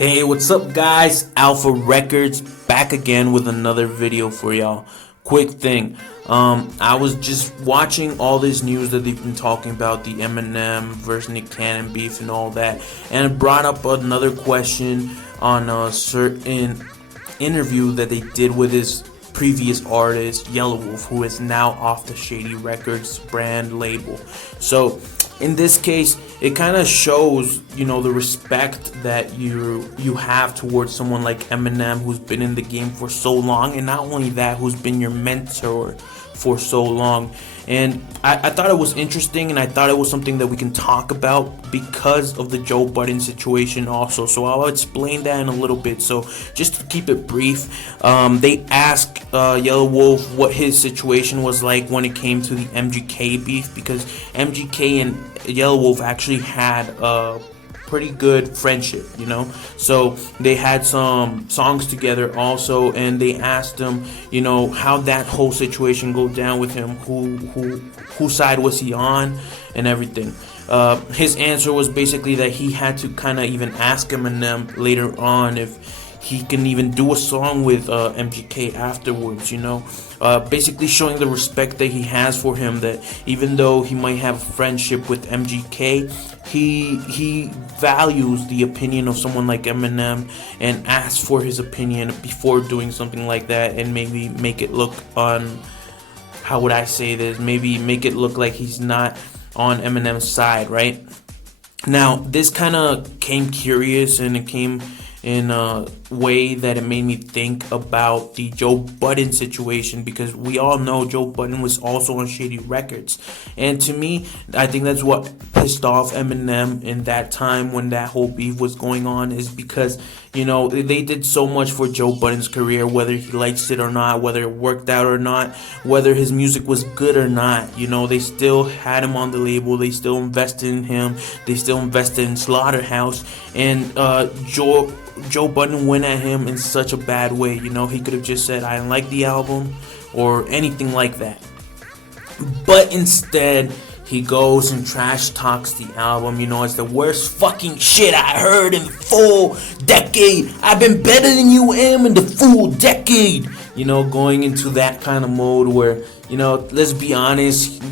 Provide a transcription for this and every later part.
Hey, what's up guys? Alpha Records back again with another video for y'all. Quick thing, I was just watching all this news that they've been talking about, the Eminem versus Nick Cannon beef and all that, and it brought up another question on a certain interview that they did with his previous artist, YELAWOLF, who is now off the Shady Records brand label. So in this case, it kind of shows, the respect that you have towards someone like Eminem, who's been in the game for so long, and not only that, who's been your mentor for so long. And I thought it was interesting, and I thought it was something that we can talk about because of the Joe Budden situation also. So I'll explain that in a little bit. So just to keep it brief, they asked YELAWOLF what his situation was like when it came to the MGK beef, because MGK and YELAWOLF actually had a pretty good friendship, so they had some songs together also, and they asked him, how that whole situation go down with him, whose side was he on and everything. His answer was basically that he had to kind of even ask Eminem later on if he can even do a song with MGK afterwards, basically showing the respect that he has for him, that even though he might have a friendship with MGK, he values the opinion of someone like Eminem and asks for his opinion before doing something like that, and maybe make it look how would I say this, maybe make it look like he's not on Eminem's side, right? Now, this kind of came curious, and it came in a way that it made me think about the Joe Budden situation, because we all know Joe Budden was also on Shady Records, and to me, I think that's what pissed off Eminem in that time when that whole beef was going on, is because they did so much for Joe Budden's career, whether he likes it or not, whether it worked out or not, whether his music was good or not. They still had him on the label, they still invested in him, they still invested in Slaughterhouse, and Joe Budden went at him in such a bad way. He could have just said, I didn't like the album, or anything like that. But instead, he goes and trash talks the album. It's the worst fucking shit I heard in the full decade. I've been better than you am in the full decade. Going into that kind of mode where, let's be honest,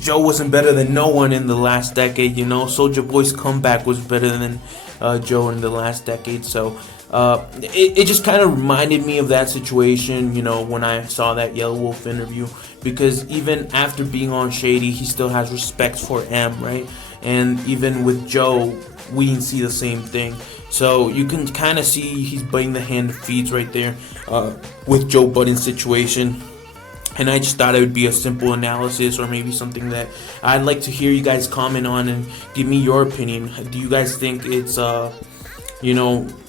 Joe wasn't better than no one in the last decade. Soulja Boy's comeback was better than Joe in the last decade. So it just kind of reminded me of that situation, when I saw that YELAWOLF interview, because even after being on Shady, he still has respect for M, right? And even with Joe, we didn't see the same thing. So you can kind of see he's biting the hand that feeds right there with Joe Budden's situation. And I just thought it would be a simple analysis, or maybe something that I'd like to hear you guys comment on and give me your opinion. Do you guys think it's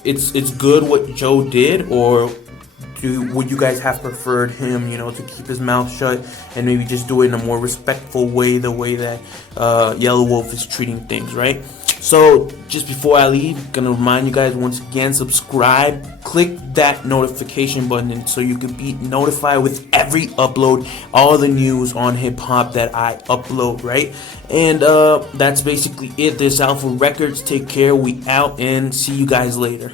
it's good what Joe did, or would you guys have preferred him, to keep his mouth shut and maybe just do it in a more respectful way, the way that YELAWOLF is treating things, right? So just before I leave, gonna remind you guys once again, subscribe, click that notification button so you can be notified with every upload, all the news on hip hop that I upload, right? And that's basically it. This Alpha Records. Take care. We out, and see you guys later.